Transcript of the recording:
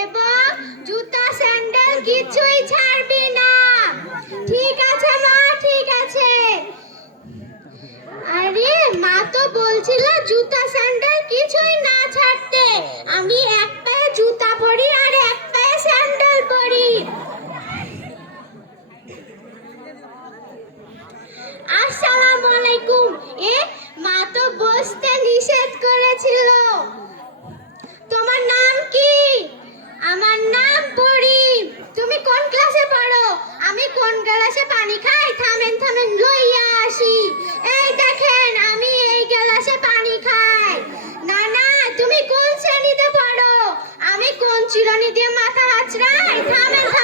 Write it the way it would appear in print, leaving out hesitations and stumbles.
এবং জুতা স্যান্ডেল কিছুই ছাড়বি না। ঠিক আছে মা, ঠিক আছে। আরে মা তো বলছিল জুতা স্যান্ডেল কিছুই না ছাড়তে। আমি এক পায়ে জুতা পরি আর এক পায়ে স্যান্ডেল পরি। আসসালামু আলাইকুম। মা তো বসতে নিষেধ করেছিল। তোমার নাম কি? আমার নাম পরি। তুমি কোন ক্লাসে পড়ো? আমি কোন গ্লাসে পানি খাই? থামেন থামেন, লইয়া আসি। এই দেখেন, আমি এই গ্লাসে পানি খাই। না না, তুমি কোন শ্রেণীতে পড়ো? আমি কোন চিরুনি দিয়ে মাথা আঁচড়াই? থামেন।